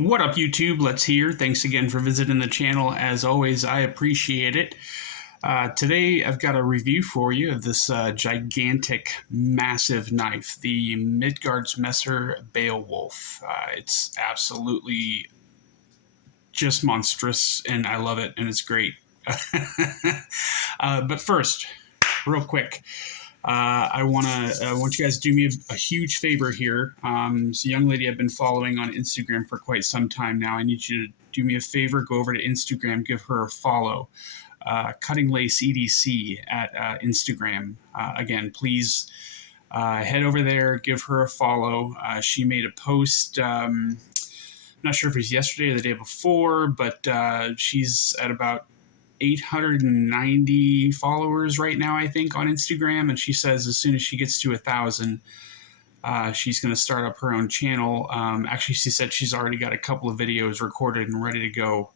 What up, YouTube? Let's hear. Thanks again for visiting the channel. As always, I appreciate it. Today, I've got a review for you of this gigantic, massive knife, the MIDGUARD's Messer Beowulf. It's absolutely just monstrous, and I love it, and it's great. But first, real quick, I want you guys to do me a huge favor here. It's a young lady I've been following on Instagram for quite some time now. I need you to do me a favor, go over to Instagram, give her a follow. Cutting Lace EDC at Instagram. Again, please head over there, give her a follow. She made a post, I'm not sure if it was yesterday or the day before, but she's at about 890 followers right now, I think, on Instagram, and she says as soon as she gets to 1,000, she's going to start up her own channel. Actually, she said she's already got a couple of videos recorded and ready to go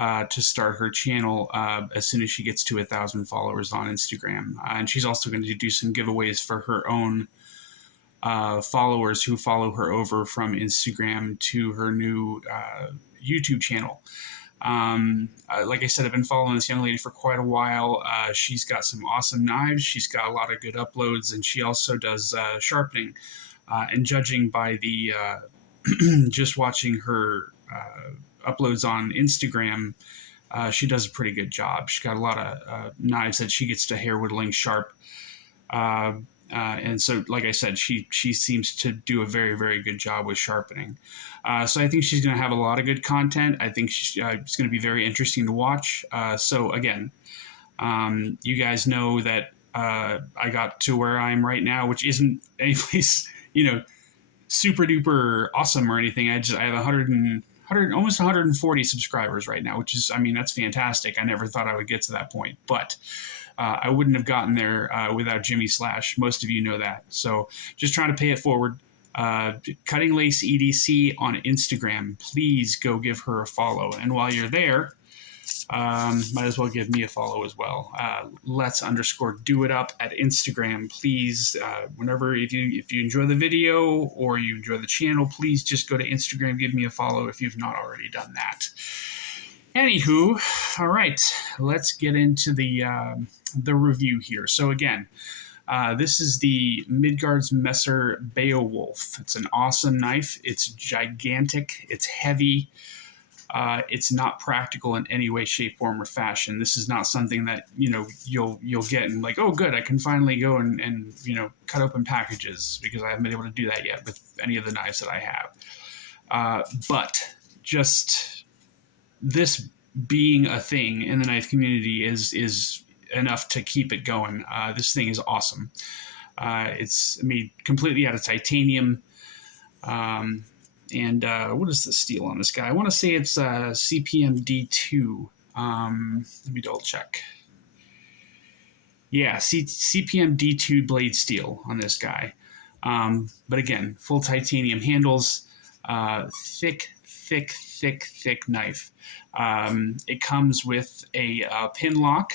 to start her channel as soon as she gets to 1,000 followers on Instagram. And she's also going to do some giveaways for her own followers who follow her over from Instagram to her new YouTube channel. Like I said, I've been following this young lady for quite a while. She's got some awesome knives. She's got a lot of good uploads, and she also does sharpening. And judging by the just watching her uploads on Instagram, she does a pretty good job. She's got a lot of knives that she gets to hair whittling sharp. And so, like I said, she seems to do a very, very good job with sharpening. So I think she's going to have a lot of good content. I think it's going to be very interesting to watch. So again, you guys know that I got to where I am right now, which isn't any place, super duper awesome or anything. I have 100, almost 140 subscribers right now, which is, that's fantastic. I never thought I would get to that point, but I wouldn't have gotten there without Jimmy Slash. Most of you know that. So just trying to pay it forward. Cutting Lace EDC on Instagram. Please go give her a follow. And while you're there, might as well give me a follow as well. Let's_do-it-up at Instagram. Please, if you enjoy the video or you enjoy the channel, please just go to Instagram, give me a follow if you've not already done that. Anywho, all right, let's get into the review here. So again, this is the MIDGUARD's Messer Beowulf. It's an awesome knife. It's gigantic. It's heavy. It's not practical in any way, shape, form, or fashion. This is not something that you'll get and like, oh, good, I can finally go and cut open packages, because I haven't been able to do that yet with any of the knives that I have. But just this being a thing in the knife community is enough to keep it going. This thing is awesome. It's made completely out of titanium. And what is the steel on this guy? I want to say it's CPM D2. Let me double check. Yeah, CPM D2 blade steel on this guy. But again, full titanium handles, thick knife. It comes with a pin lock.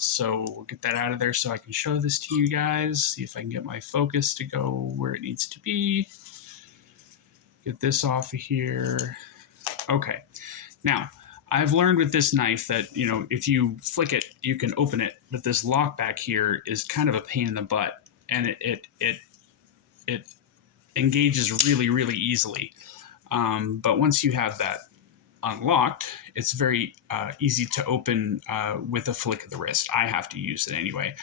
So we'll get that out of there so I can show this to you guys. See if I can get my focus to go where it needs to be. Get this off of here. Okay. Now, I've learned with this knife that, if you flick it, you can open it, but this lock back here is kind of a pain in the butt, and it engages really, really easily. But once you have that unlocked, it's very easy to open with a flick of the wrist. I have to use it anyway.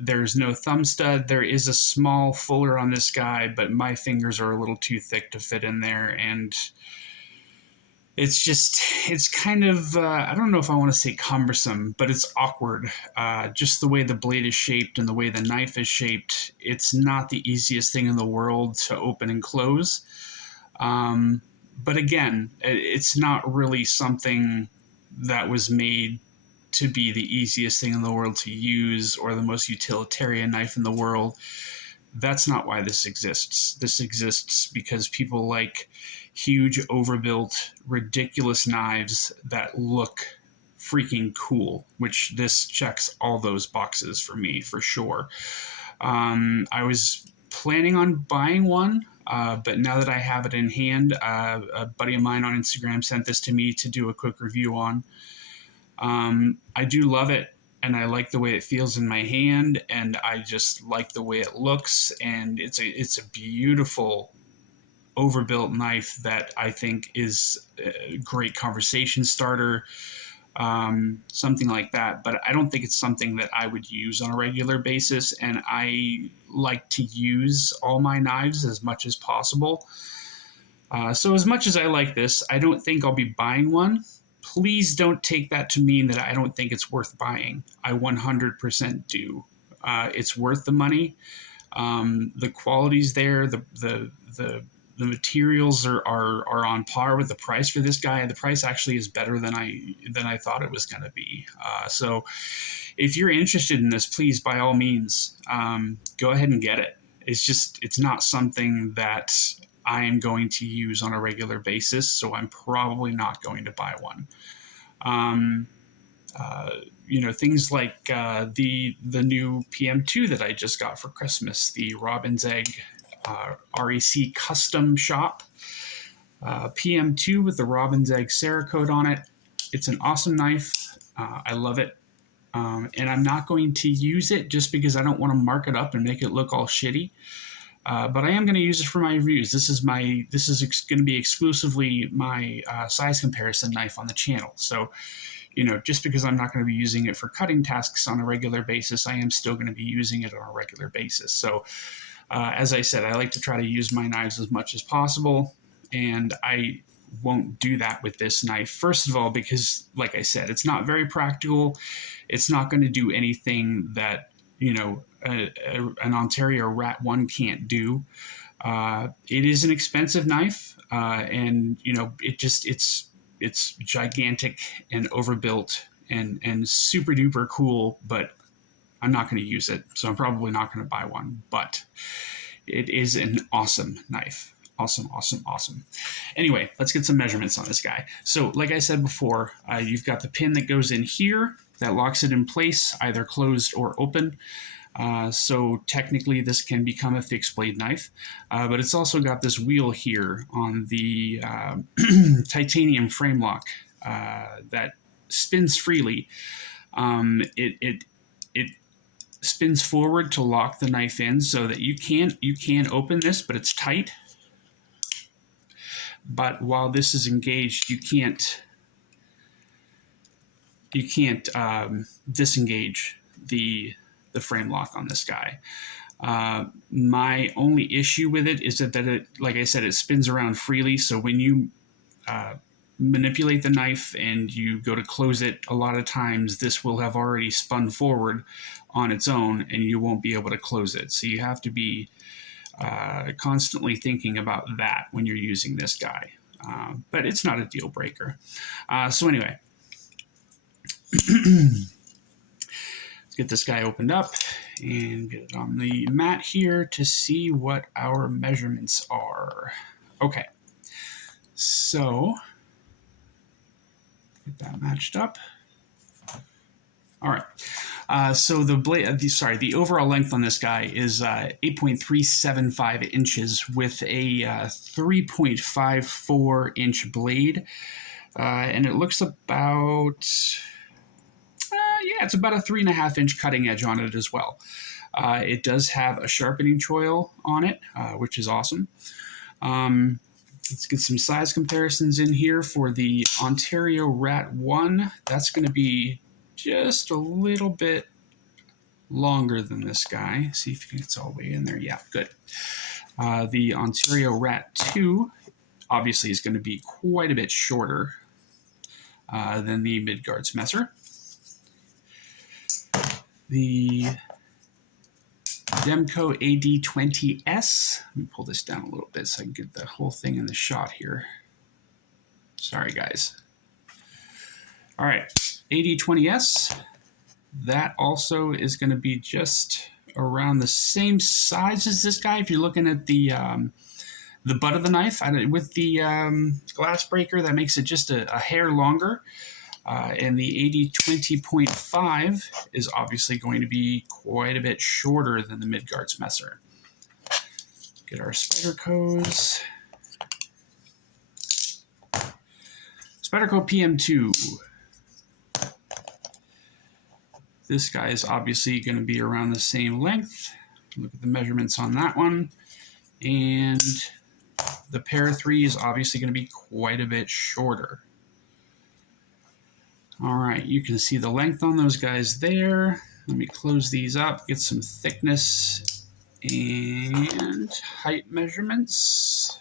There's no thumb stud. There is a small fuller on this guy, but my fingers are a little too thick to fit in there, and it's kind of, I don't know if I want to say cumbersome, but it's awkward. Just the way the blade is shaped and the way the knife is shaped, it's not the easiest thing in the world to open and close. But again, it's not really something that was made to be the easiest thing in the world to use or the most utilitarian knife in the world. That's not why this exists. This exists because people like huge, overbuilt, ridiculous knives that look freaking cool, which this checks all those boxes for me, for sure. I was planning on buying one But now that I have it in hand, a buddy of mine on Instagram sent this to me to do a quick review on. I do love it, and I like the way it feels in my hand, and I just like the way it looks, and it's a beautiful overbuilt knife that I think is a great conversation starter, something like that. But I don't think it's something that I would use on a regular basis, and I like to use all my knives as much as possible. So as much as I like this, I don't think I'll be buying one. Please don't take that to mean that I don't think it's worth buying. I 100% do. It's worth the money. The quality's there. The materials are on par with the price for this guy. The price actually is better than I thought it was going to be. So if you're interested in this, please, by all means, go ahead and get it. It's not something that I am going to use on a regular basis, so I'm probably not going to buy one. Things like the new PM2 that I just got for Christmas, the Robin's Egg REC Custom Shop. PM2 with the Robin's Egg Cerakote on it. It's an awesome knife. I love it. And I'm not going to use it just because I don't want to mark it up and make it look all shitty. But I am going to use it for my reviews. This is going to be exclusively my size comparison knife on the channel. So, just because I'm not going to be using it for cutting tasks on a regular basis, I am still going to be using it on a regular basis. So, as I said, I like to try to use my knives as much as possible, and I won't do that with this knife. First of all, because, like I said, it's not very practical. It's not going to do anything that an Ontario Rat 1 can't do. It is an expensive knife, and it's gigantic and overbuilt and super duper cool, but I'm not going to use it, so I'm probably not going to buy one. But it is an awesome knife. Awesome, awesome, awesome. Anyway, let's get some measurements on this guy. So, like I said before, you've got the pin that goes in here that locks it in place, either closed or open. So technically this can become a fixed blade knife, but it's also got this wheel here on the titanium frame lock that spins freely. It spins forward to lock the knife in so that you can open this, but it's tight. But while this is engaged, you can't disengage the frame lock on this guy. My only issue with it is that it, like I said, it spins around freely. So when you manipulate the knife and you go to close it, a lot of times this will have already spun forward on its own and you won't be able to close it. So you have to be constantly thinking about that when you're using this guy. But it's not a deal breaker. So anyway, get this guy opened up and get it on the mat here to see what our measurements are. Okay, so get that matched up. All right, so the overall length on this guy is 8.375 inches with a 3.54 inch blade, and it looks about. It's about a 3.5 inch cutting edge on it as well. It does have a sharpening choil on it, which is awesome. Let's get some size comparisons in here for the Ontario Rat 1. That's going to be just a little bit longer than this guy. See if it's all the way in there. Yeah, good. The Ontario Rat 2 obviously is going to be quite a bit shorter than the MIDGUARD Messer. The DEMKO AD20S. Let me pull this down a little bit so I can get the whole thing in the shot here. Sorry, guys. All right, AD20S. That also is going to be just around the same size as this guy. If you're looking at the butt of the knife with the glass breaker, that makes it just a hair longer. And the AD20.5 is obviously going to be quite a bit shorter than the MIDGUARD Messer. Get our SPYDERCOs. SPYDERCO PM2. This guy is obviously going to be around the same length. Look at the measurements on that one. And the pair 3 is obviously going to be quite a bit shorter. All right, you can see the length on those guys there. Let me close these up, get some thickness and height measurements.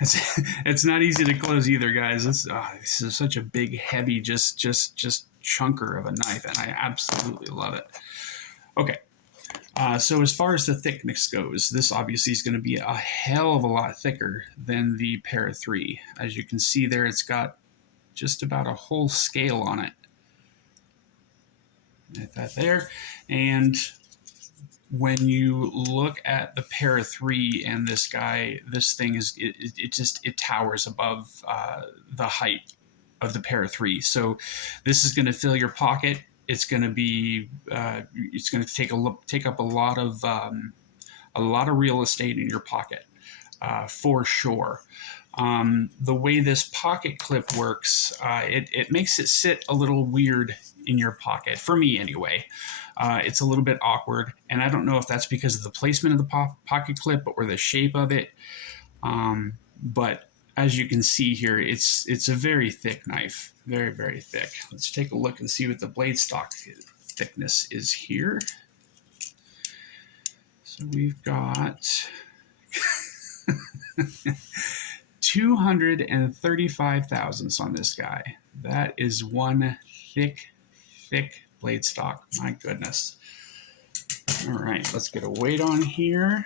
It's not easy to close either, guys. This is such a big, heavy, just chunker of a knife, and I absolutely love it. Okay, so as far as the thickness goes, this obviously is going to be a hell of a lot thicker than the pair 3. As you can see there, it's got just about a whole scale on it. Get that there, and when you look at the pair 3 and this guy, this thing is it towers above the height of the pair 3. So this is going to fill your pocket. It's going to be it's going to take up a lot of real estate in your pocket for sure. The way this pocket clip works, it makes it sit a little weird in your pocket, for me anyway. It's a little bit awkward, and I don't know if that's because of the placement of the pocket clip or the shape of it. But as you can see here, it's a very thick knife, very, very thick. Let's take a look and see what the blade stock thickness is here. So we've got 235 thousandths on this guy. That is one thick blade stock. My goodness. All right, let's get a weight on here.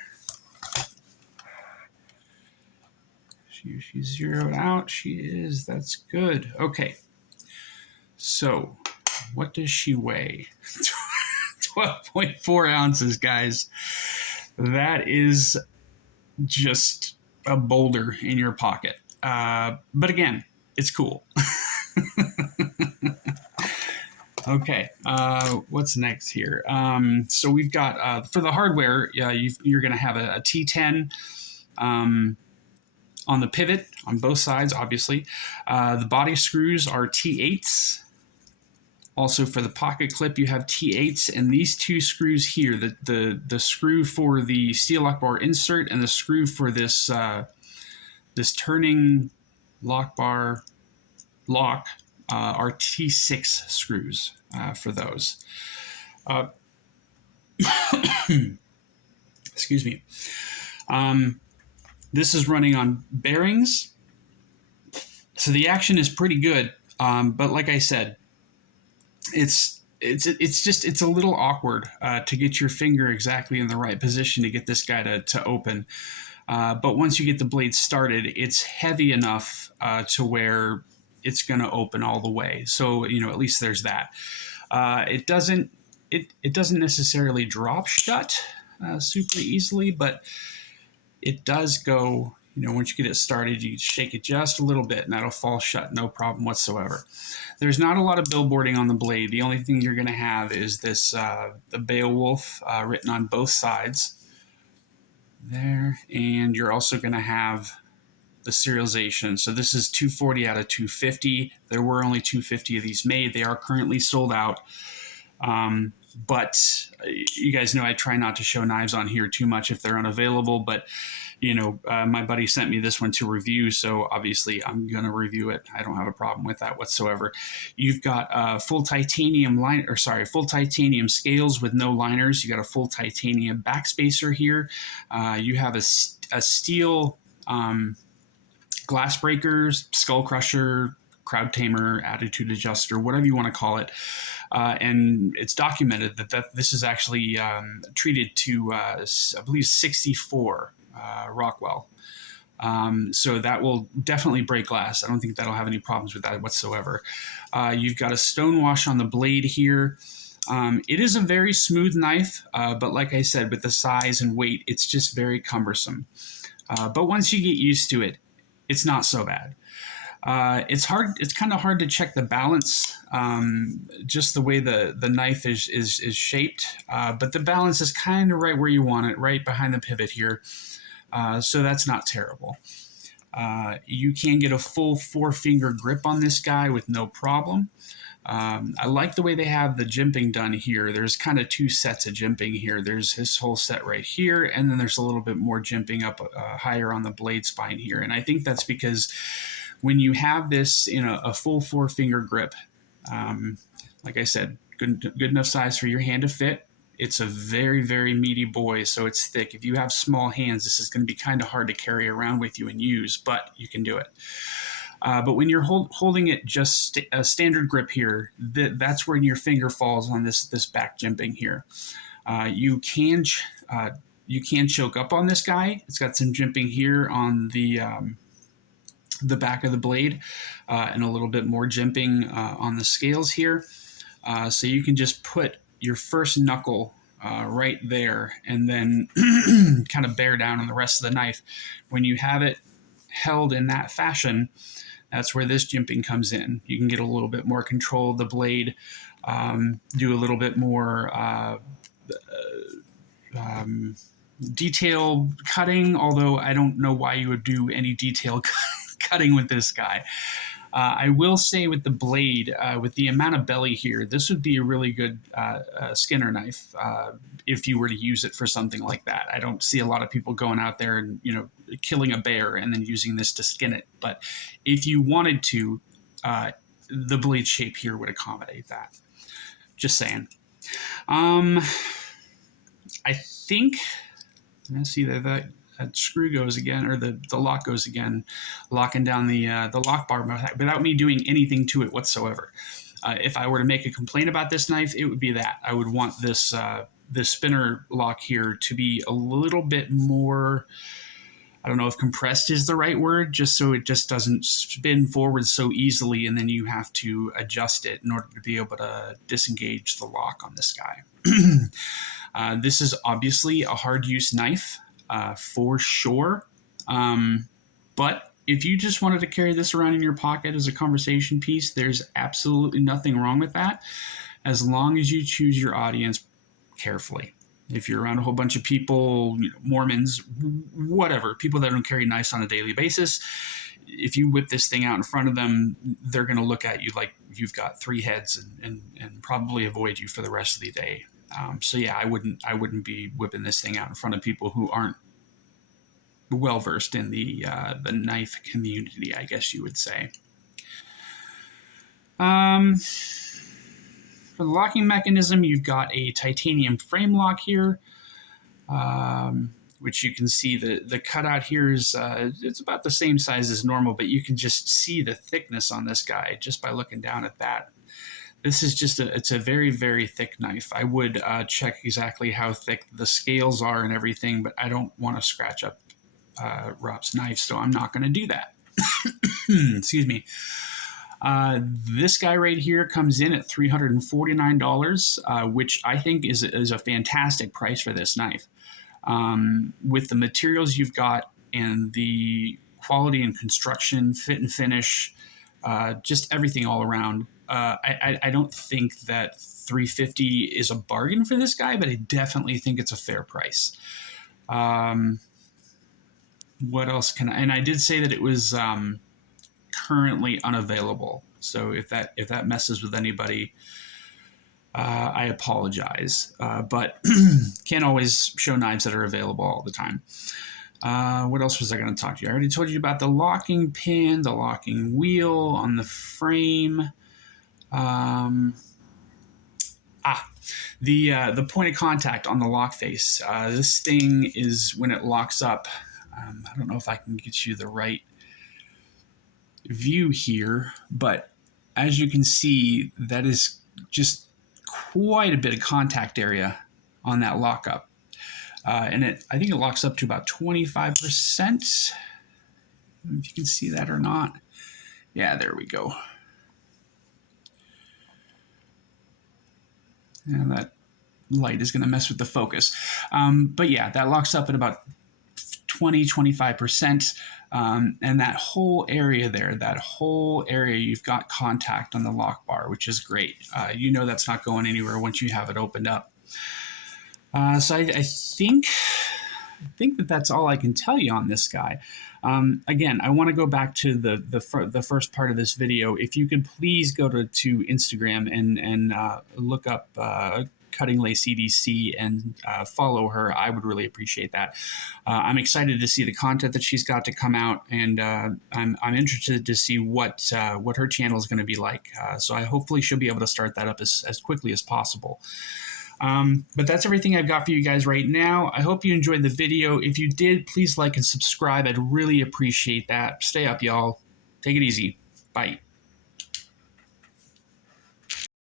She's zeroed out. She is. That's good. Okay. So, what does she weigh? 12.4 ounces, guys. That is just a boulder in your pocket. But again, it's cool. Okay, what's next here? So we've got, for the hardware, you're going to have a T10 on the pivot on both sides, obviously. The body screws are T8s. Also, for the pocket clip, you have T8s, and these two screws here, the screw for the steel lock bar insert and the screw for this this turning lock bar lock are T6 screws for those. Excuse me. This is running on bearings, so the action is pretty good. But like I said, it's a little awkward to get your finger exactly in the right position to get this guy to open. But once you get the blade started, it's heavy enough to where it's going to open all the way. So, at least there's that. It doesn't necessarily drop shut super easily, but it does go, once you get it started, you shake it just a little bit and that'll fall shut, no problem whatsoever. There's not a lot of billboarding on the blade. The only thing you're going to have is this, the Beowulf written on both sides there. And you're also going to have the serialization. So this is 240 out of 250. There were only 250 of these made. They are currently sold out. But you guys know I try not to show knives on here too much if they're unavailable, but my buddy sent me this one to review, so obviously I'm going to review it. I don't have a problem with that whatsoever. You've got full titanium full titanium scales with no liners. You got a full titanium backspacer here. You have a steel glass breakers, skull crusher, crowd tamer, attitude adjuster, whatever you want to call it. And it's documented that this is actually treated to, I believe, 64 Rockwell. So that will definitely break glass. I don't think that'll have any problems with that whatsoever. You've got a stonewash on the blade here. It is a very smooth knife, but like I said, with the size and weight, it's just very cumbersome. But once you get used to it, it's not so bad. It's hard. It's kind of hard to check the balance, just the way the knife is shaped. But the balance is kind of right where you want it, right behind the pivot here. So that's not terrible. You can get a full 4-finger grip on this guy with no problem. I like the way they have the jimping done here. There's kind of 2 sets of jimping here. There's this whole set right here, and then there's a little bit more jimping up higher on the blade spine here. And I think that's because when you have this in a full 4-finger grip, like I said, good enough size for your hand to fit. It's a very, very meaty boy, so it's thick. If you have small hands, this is going to be kind of hard to carry around with you and use, but you can do it. But when you're holding it just a standard grip here, that's where your finger falls on this back jimping here. You can choke up on this guy. It's got some jimping here on the back of the blade, and a little bit more jimping on the scales here. So you can just put your first knuckle right there and then kind of bear down on the rest of the knife. When you have it held in that fashion, that's where this jimping comes in. You can get a little bit more control of the blade, do a little bit more detail cutting, although I don't know why you would do any detail cutting with this guy. I will say with the blade, with the amount of belly here, this would be a really good skinner knife if you were to use it for something like that. I don't see a lot of people going out there and, killing a bear and then using this to skin it. But if you wanted to, the blade shape here would accommodate that. Just saying. I think, let's see that screw goes again, or the lock goes again, locking down the lock bar without me doing anything to it whatsoever. If I were to make a complaint about this knife, it would be that I would want this spinner lock here to be a little bit more, I don't know if compressed is the right word, just so it just doesn't spin forward so easily, and then you have to adjust it in order to be able to disengage the lock on this guy. This is obviously a hard use knife. For sure. But if you just wanted to carry this around in your pocket as a conversation piece, there's absolutely nothing wrong with that, as long as you choose your audience carefully. If you're around a whole bunch of people, Mormons, whatever, people that don't carry knives on a daily basis, if you whip this thing out in front of them, they're going to look at you like you've got 3 heads and probably avoid you for the rest of the day. So yeah, I wouldn't be whipping this thing out in front of people who aren't well versed in the knife community, I guess you would say. For the locking mechanism, you've got a titanium frame lock here, which you can see the cutout here is it's about the same size as normal, but you can just see the thickness on this guy just by looking down at that. This is just it's a very, very thick knife. I would check exactly how thick the scales are and everything, but I don't want to scratch up Rob's knife, so I'm not going to do that. Excuse me. This guy right here comes in at $349, which I think is a fantastic price for this knife. With the materials you've got and the quality and construction, fit and finish, just everything all around. I don't think that $350 is a bargain for this guy, but I definitely think it's a fair price. What else can I? And I did say that it was currently unavailable. So if that messes with anybody, I apologize. But can't always show knives that are available all the time. What else was I going to talk to you? I already told you about the locking pin, the locking wheel on the frame. The point of contact on the lock face. This thing is when it locks up. I don't know if I can get you the right view here, but as you can see, that is just quite a bit of contact area on that lockup. And I think it locks up to about 25%. I don't know if you can see that or not. Yeah, there we go. And that light is going to mess with the focus. But yeah, that locks up at about 20-25%. And that whole area there, you've got contact on the lock bar, which is great. You know that's not going anywhere once you have it opened up. So I think that that's all I can tell you on this guy. Again, I want to go back to the first part of this video. If you could please go to Instagram and look up Cutting Lace EDC and follow her, I would really appreciate that. I'm excited to see the content that she's got to come out, and I'm interested to see what her channel is going to be like. So I hopefully she'll be able to start that up as quickly as possible. But that's everything I've got for you guys right now. I hope you enjoyed the video. If you did, please like and subscribe. I'd really appreciate that. Stay up, y'all. Take it easy. Bye.